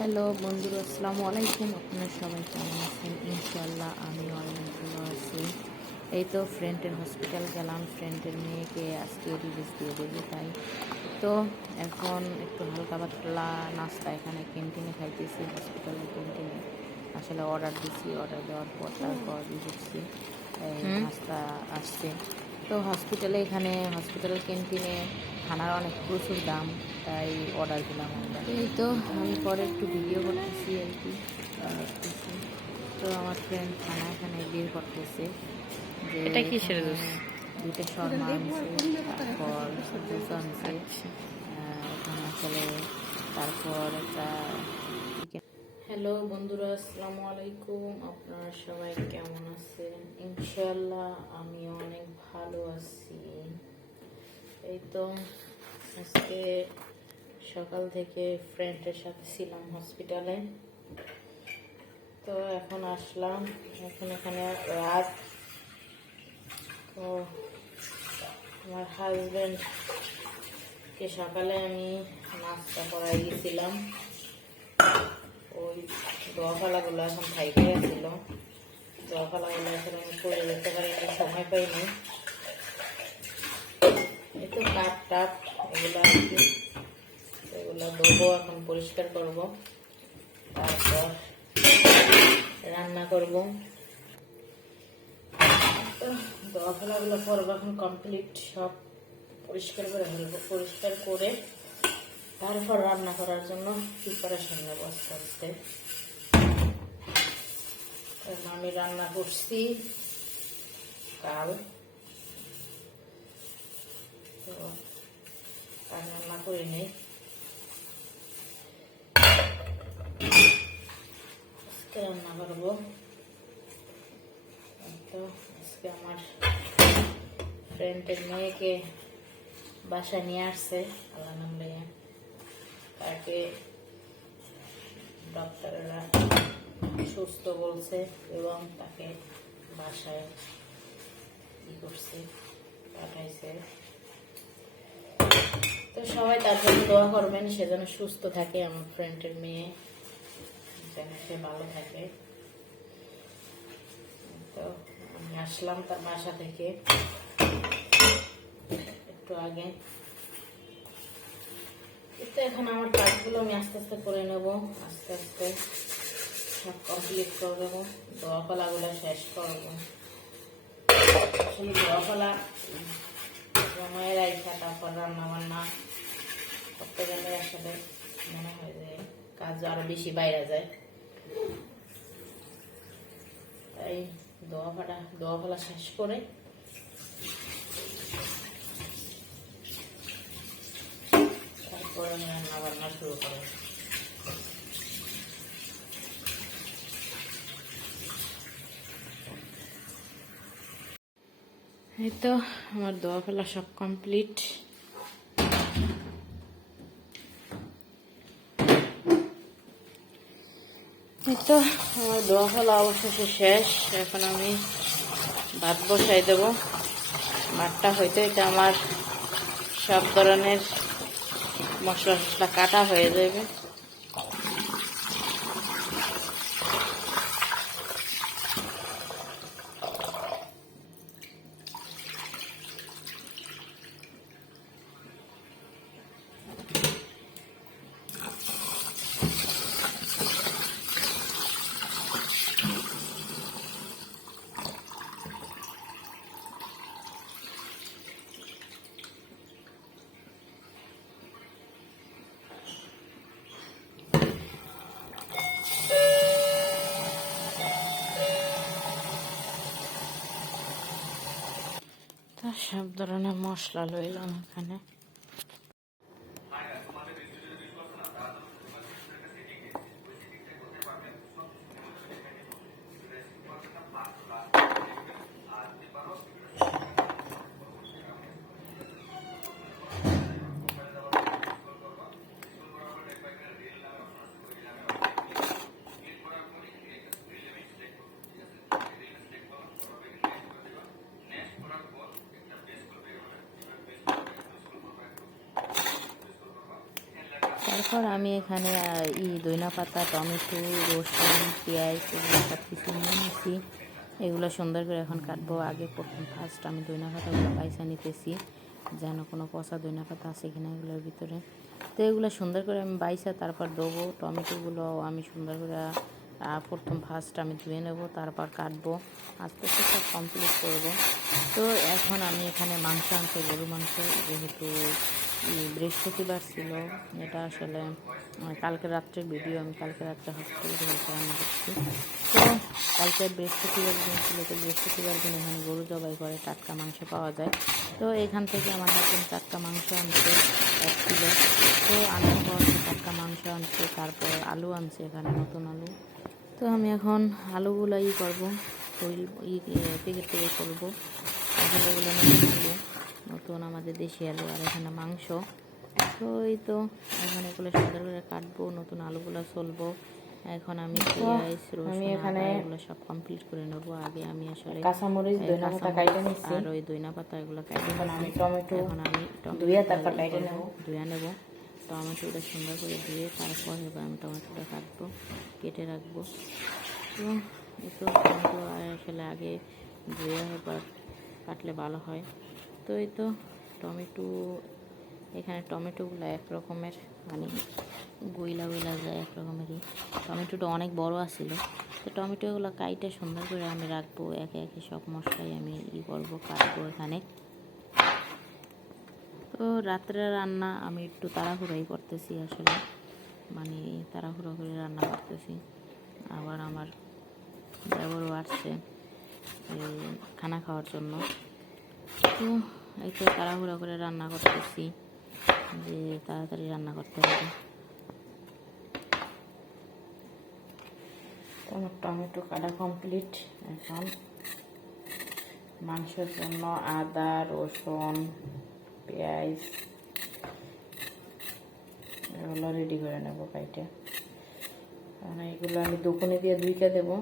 Hello বন্ধুরা, আসসালামু আলাইকুম। আপনারা সবাই কেমন আছেন? ইনশাআল্লাহ আমি অনেক ভালো আছি। এই তো ফ্রেন্ডের হসপিটাল গেলাম, ফ্রেন্ডের মেয়েকে আজকে রিলিজ দিয়ে দেবে, তাই তো এখন একটু হালকা পাতলা নাস্তা এখানে ক্যান্টিনে খাইতেছি, হসপিটালের ক্যান্টিনে। আসলে অর্ডার দিছি, অর্ডার দেওয়ার পর তারপর ঢুকছি, এই নাস্তা আসছে। তো এখানে হসপিটালের ক্যান্টিনে খানার অনেক প্রচুর দাম, তাই অর্ডার দিলাম আমরা। এই তো আমি পরে একটু ভিডিও করতেছি আর কি, দেখতেছি। তো আমার ফ্রেন্ড খানা এখানে বের করতেছে যে এটা কিসের জুস? দুইটা শর্মা আনছে, তারপর জুস আনছে এখানে আসলে, তারপর একটা চিকেন। হ্যালো বন্ধুরা, আসসালামু আলাইকুম। আপনারা সবাই কেমন আছেন? ইনশাআল্লাহ আমি অনেক ভালো আছি। এই তো আজকে সকাল থেকে ফ্রেন্ডের সাথে ছিলাম হসপিটালে, তো এখন আসলাম। এখন এখানে রাত, তো আমার হাজব্যান্ডকে সকালে আমি নাস্তা করাই গেছিলাম। ওই দোয়াফালাগুলো এখন খাইতে গেছিল, দোয়াফালাগুলো এখন আমি করে যেতে পারি, সময় পাইনি। একটু কাঠ টাপ এগুলো আর কি, এগুলো ধোবো, এখন পরিষ্কার করব, তারপর রান্না করব। তো দোয়াফালাগুলো করবো এখন কমপ্লিট, সব পরিষ্কার করে ফেলবো, পরিষ্কার করে তারপর রান্না করার জন্য প্রিপারেশন নেবো আস্তে আস্তে। আমি রান্না করছি কাল, তো আর রান্না করে নেই, আজকে রান্না করবো। তো আজকে আমার ফ্রেন্ডের মেয়েকে বাসায় নিয়ে আসছে, আল্লাহ নাম লইয়া। তাকে ডক্টররা সুস্থ বলছে এবং তাকে বাসায় করছে, পাঠাইছে। তো সবাই তার জন্য দোয়া করবেন, সে যেন সুস্থ থাকে, আমার ফ্রেন্ডের মেয়ে যেন সে ভালো থাকে। তো আমি আসলাম তার বাসা থেকে একটু আগে। তো এখন আমার কাজগুলো আমি আস্তে আস্তে করে নেব, আস্তে আস্তে সব কমপ্লিট করে দেবো, দোয়াপালাগুলো শেষ করবো। আসলে দোয়াপালা সময়ের রাইখা তারপর রান্না বান্না করতে গেলে আসলে মনে হয় যে কাজ আরো বেশি বাইরে যায়, তাই দোয়াপালা শেষ করে তারপরে আমি রান্না বান্না শুরু করবো। এই তো আমার দোয়াপালা সব কমপ্লিট। এই তো আমার দোয়াপালা অবশেষে শেষ। এখন আমি ভাত বসাই দেব, ভাতটা হইতে হইতে আমার সব ধরনের মশলা টশলা কাটা হয়ে যাবে। সব ধরনের মশলা লইলাম এখানে। তারপর আমি এখানে ধনিয়া পাতা, টমেটো, রসুন, পেঁয়াজ এগুলো সব কিছু নিয়ে নিয়েছি। এগুলো সুন্দর করে এখন কাটবো। আগে ফার্স্ট আমি ধনিয়া পাতাগুলো বাইসা নিতেছি, যেন কোনো পচা ধনিয়া পাতা আছে কিনা এগুলোর ভিতরে। তো এগুলো সুন্দর করে আমি বাইসা তারপর দেবো। টমেটোগুলো আমি সুন্দর করে ফার্স্ট আমি ধুয়ে নেবো, তারপর কাটবো, আস্তে আস্তে সব কমপ্লিট করবো। তো এখন আমি এখানে মাংস আনছি, গরু মাংস, যেহেতু বৃহস্পতিবার ছিল। এটা আসলে কালকে রাত্রের ভিডিও, আমি কালকে রাত্রে হসপিটালে থেকে রান্না করছি। তো কালকে বৃহস্পতিবার দিন ছিল, তো বৃহস্পতিবার দিন এখানে গরু জবাই করে টাটকা মাংস পাওয়া যায়। তো এখান থেকে আমার হাজবেন্ড টাটকা মাংস আনছে 1 কিলো। তো আনার পর টাটকা মাংস আনছে, তারপর আলু আনছে, এখানে নতুন আলু। তো আমি এখন আলুগুলো করবো, প্যাকেট থেকে করবো। এখন এগুলো নতুন আলু, নতুন আমাদের দেশি আলু, আর এখানে মাংস। তো তো এখন এগুলো সুন্দর করে কাটবো, নতুন আলুগুলো চলবো। এখন আমি পেঁয়াজ, রসুন, আদা এগুলো সব কমপ্লিট করে নেবো। আগে আমি আসলে কাঁচামরিচ, ধনিয়া পাতা কাইটে নিচ্ছি, আর ওই ধনিয়া পাতা এগুলো কাইটে আমি টমেটো ধুয়ে নেব। টমেটোটা সুন্দর করে ধুয়ে তারপর এবার আমি টমেটোটা কাটবো, কেটে রাখবো। তো টমেটো আসলে আগে ধুয়ে এবার কাটলে ভালো হয়। তো টমেটো, এখানে টমেটোগুলো এক রকমের, মানে গইলা যায় এক রকমেরই। টমেটোটা অনেক বড় আসছিল। তো টমেটোগুলো কাইটে সুন্দর করে আমি রাখবো, একে একে সব মশলাই আমি করবো, কাটবো এখানে। তো রাত্রে রান্না আমি একটু তাড়াহুড়োই করতেছি আসলে, মানে তাড়াহুড়ো করে রান্না করতেছি। আবার আমার দেবরও আসছে খানা খাওয়ার জন্য। তো তাড়াহুড়ো করে রান্না করতেছি, যে তাড়াতাড়ি রান্না করতে হবে। আমার টমেটো কাটা কমপ্লিট। এখন মাংসের জন্য আদা, রসুন, পেঁয়াজ এগুলো রেডি করে নেবো কাইটে। কারণ এগুলো আমি দোকানে দিয়ে ধুইতে দেবো।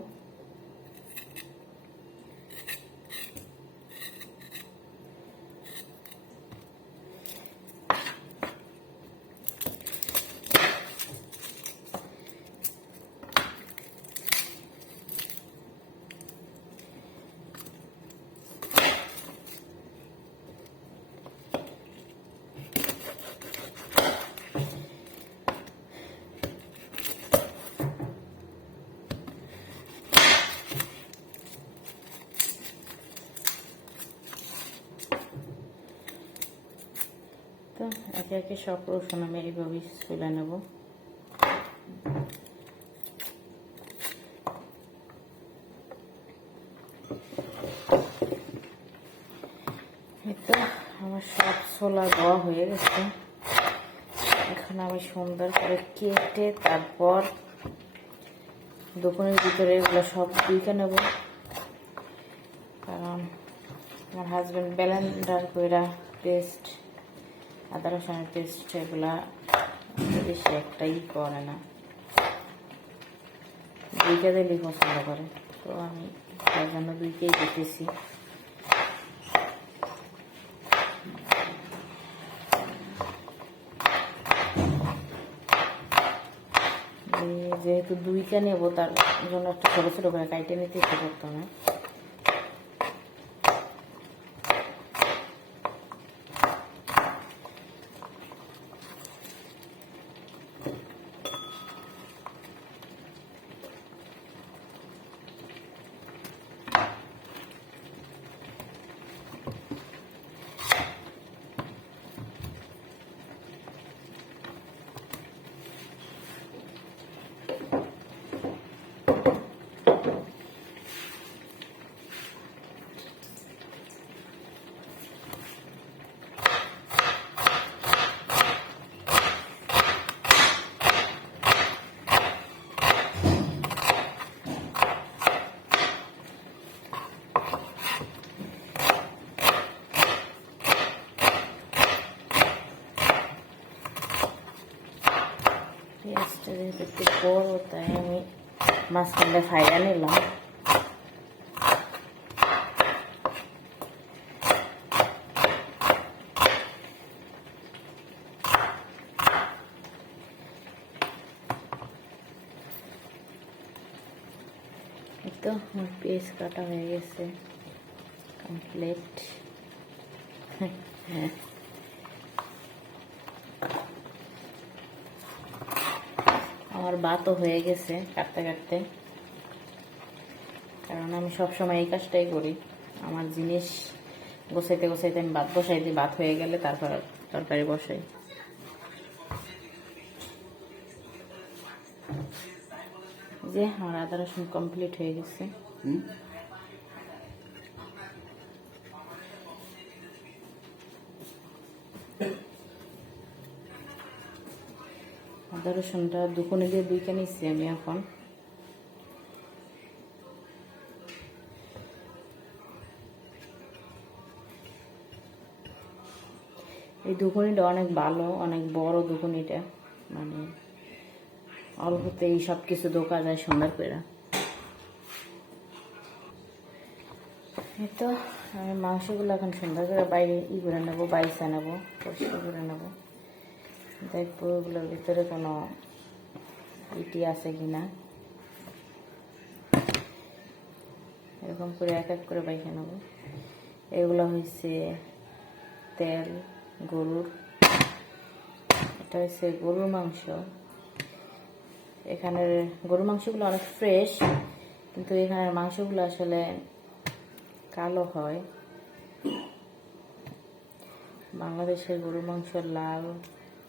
তো একে একে সব রসুন আমি এইভাবে তুলে নেব। তো আমার সব ছোলা দেওয়া হয়ে গেছে। এখন আমি সুন্দর করে কেটে তারপর দোকানের ভিতরে এগুলো সব দিকে নেব। কারণ আমার হাজব্যান্ড ব্লেন্ডার কইরা পেস্ট, আদা রসুনের পেস্ট এগুলা বেশি একটাই করে না, দুইটা দিলেই পছন্দ করে। তো আমি তার জন্য দুইকেই দিতেছি। যেহেতু দুইটা নেব তার জন্য একটু ছোটো ছোটো করে কাইটে নিতে ইচ্ছে করতো না। পেঁয়াজটা যেহেতু একটু বড়, তাই আমি মাঝখানটা ফাইয়া নিলাম। তো আমার পেঁয়াজ কাটা হয়ে গেছে কমপ্লিট। আমার ভাতও হয়ে গেছে কাটতে কাটতে, কারণ আমি সবসময় এই কাজটাই করি। আমার জিনিস গোছাইতে গোছাইতে আমি ভাত বসাই দিই, ভাত হয়ে গেলে তারপর তরকারি বসাই। যে আমার আদা রসুন কমপ্লিট হয়ে গেছে। আদা রসুনটা দুকোনে দিয়ে দুইটা নিচ্ছি আমি এখন। এই দুকুনিটা অনেক ভালো, অনেক বড় দুকুনিটা, মানে অল্পতেই সব কিছু ধোকা যায় সুন্দর করে। এই তো আমি মাংসগুলো এখন সুন্দর করে বাইরে করে নেবো, বাইসা নেবো, পরিষ্কার করে নেবো। দেখবো এগুলোর ভিতরে কোনো ইটি আছে কিনা, এরকম করে এক এক করে বাইসা নেবো। এগুলো হয়েছে তেল গরুর, এটা হচ্ছে গরুর মাংস। এখানের গরুর মাংসগুলো অনেক ফ্রেশ, কিন্তু এখানের মাংসগুলো আসলে কালো হয়। বাংলাদেশের গরুর মাংস লাল,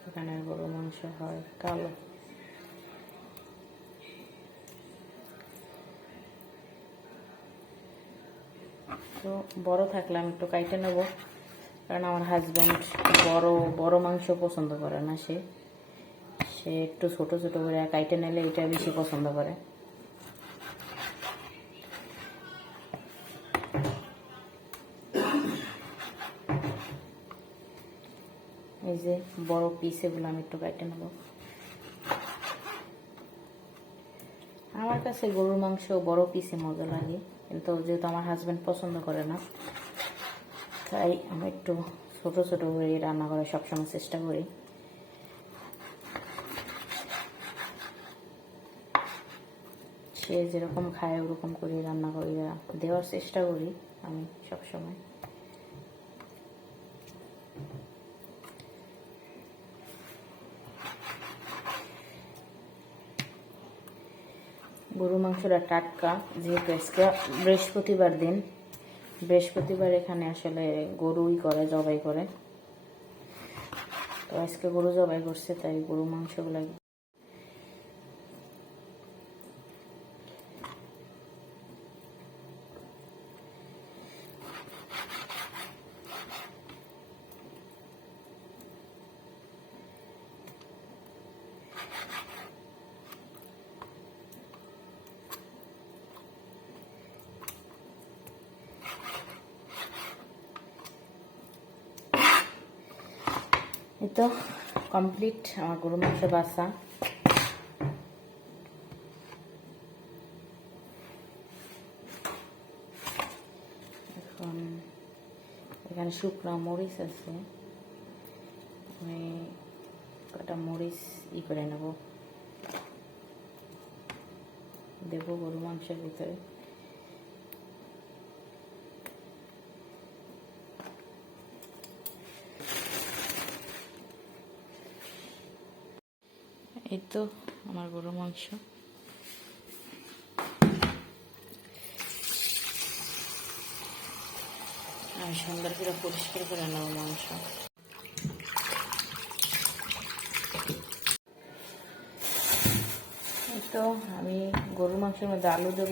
এখানের গরুর মাংস হয় কালো। তো বড় থাকলে আমি একটু কাইটে নেবো, কারণ আমার হাজব্যান্ড বড় বড় মাংস পছন্দ করে না, সে একটু ছোট ছোট করে কাইটে নিলে এটা বেশি পছন্দ করে। এই যে বড় পিস, এগুলো আমি একটু কাইটে নেব। আমার কাছে গরুর মাংস বড় পিসে মজা লাগে, কিন্তু যেহেতু আমার হাজব্যান্ড পছন্দ করে না, তাই আমি একটু ছোট ছোট করে রান্না করার সবসময় চেষ্টা করি। সে যেরকম খায় ওরকম করে রান্না করি, দেওয়ার চেষ্টা করি আমি সবসময়। গরু মাংসটা টাটকা, যেহেতু আজকে বৃহস্পতিবার দিন, বৃহস্পতিবার এখানে আসলে গরুই করে, জবাই করে। তো আজকে গরু জবাই করছে, তাই গরু মাংসগুলো এই তো কমপ্লিট আমার গরু মাংস বাসা। এখন এখানে শুকনো মরিচ আছে, আমি কটা মরিচ করে নেব, দেবো গরু মাংসের ভিতরে। এই তো আমার গরুর মাংস। আমি সুন্দর করে পরিষ্কার করে নেব মাংস। এই তো আমি গরুর মাংসের মধ্যে আলু দেব,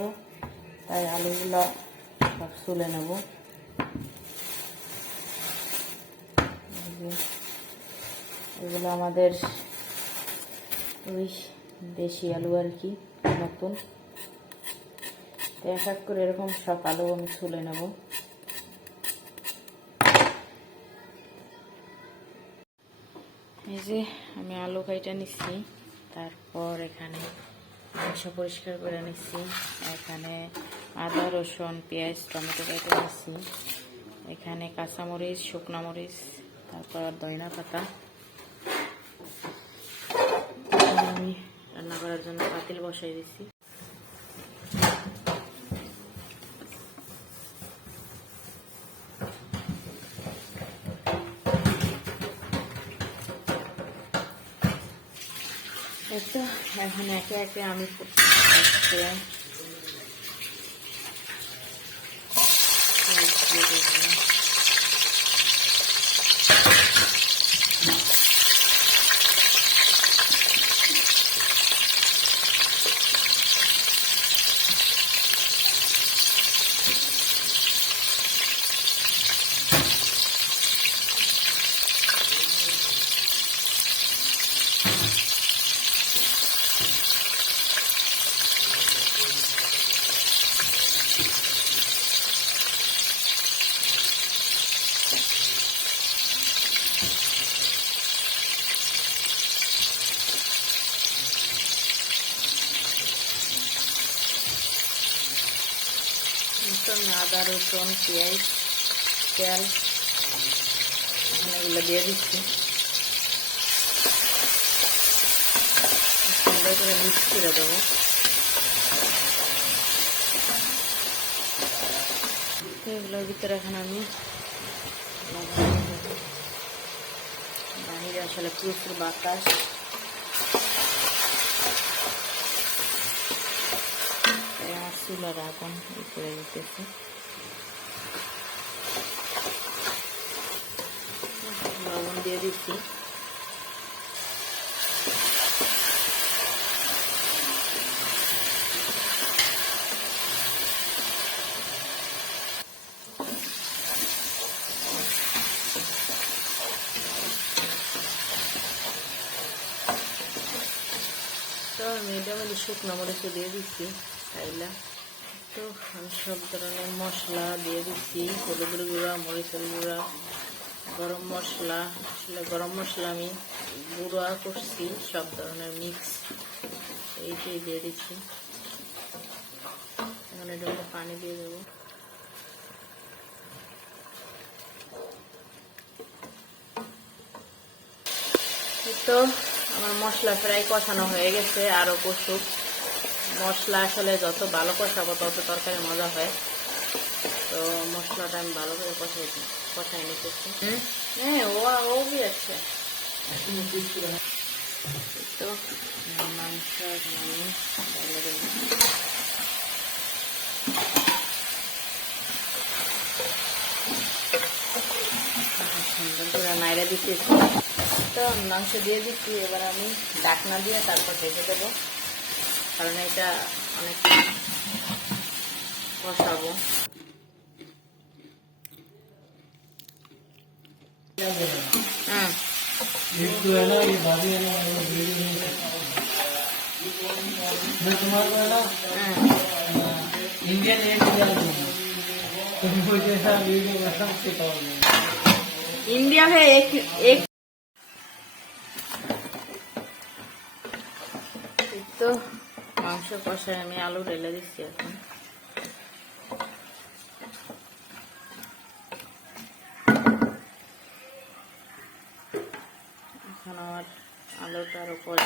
তাই আলুগুলো সব ছুলে নেব। এগুলো আমাদের ওই দেশি আলু আর কি, নতুন। তো এক এক করে এরকম সব আলু আমি ছুলে নেব। এই যে আমি আলু কাইটা নিচ্ছি, তারপর এখানে মাংস পরিষ্কার করে নিচ্ছি। এখানে আদা রসুন পেঁয়াজ টমেটো কেটে নিচ্ছি। এখানে কাঁচামরিচ শুকনো মরিচ, তারপর ধনিয়া পাতা। আমি রান্না করার জন্য পাতিল বসাই দিচ্ছি। তো এখন একে একে আমি করতে আমি আদা রসুন পেঁয়াজ তেল এগুলো দিয়ে দিচ্ছি, সুন্দর করে মিক্স করে দেবো। এগুলোর ভিতরে এখন আমি বাহিরে আসলে প্রচুর বাতাস, আমার চুলার আগুন করে দিতেছে। লবণ দিয়ে দিচ্ছি, তো আমি এটা মধ্যে শুকনো মরিচে দিয়ে দিচ্ছি চাইলা। তো আমি সব ধরনের মশলা দিয়ে দিচ্ছি, হলুদের গুঁড়া, মরিচের গুঁড়া, গরম মশলা। আসলে গরম মশলা আমি গুঁড়া করছি, সব ধরনের মিক্স এইটাই দিয়ে দিচ্ছি। এখন এটা মধ্যে পানি দিয়ে দেবো। তো আমার মশলা প্রায় কষানো হয়ে গেছে, আরও কষুক। মশলা আসলে যত ভালো কষাবো তত তরকারি মজা হয়। তো মশলাটা আমি ভালো করে কষাই নিতেছি। হ্যাঁ, ও भी अच्छा। তো মাংস এখন আমি ঢেলে দেবো। সুন্দর করে নাইড়া দিতেছি। তো মাংস দিয়ে দিচ্ছি, এবার আমি ঢাকনা দিয়ে তারপর ঢেকে দেবো, কারণ এটা অনেক কষাবো। हाँ, एक तो है ना ये भाभी है ना मैं तुम्हारे को है ना इंडियन एक दिया तुम मुझे ना वीडियो बना सिखाओगे। इंडिया में एक तो মাংস কষায় আমি আলু ঢেলে দিচ্ছি। এখন আমার আলুটার উপরে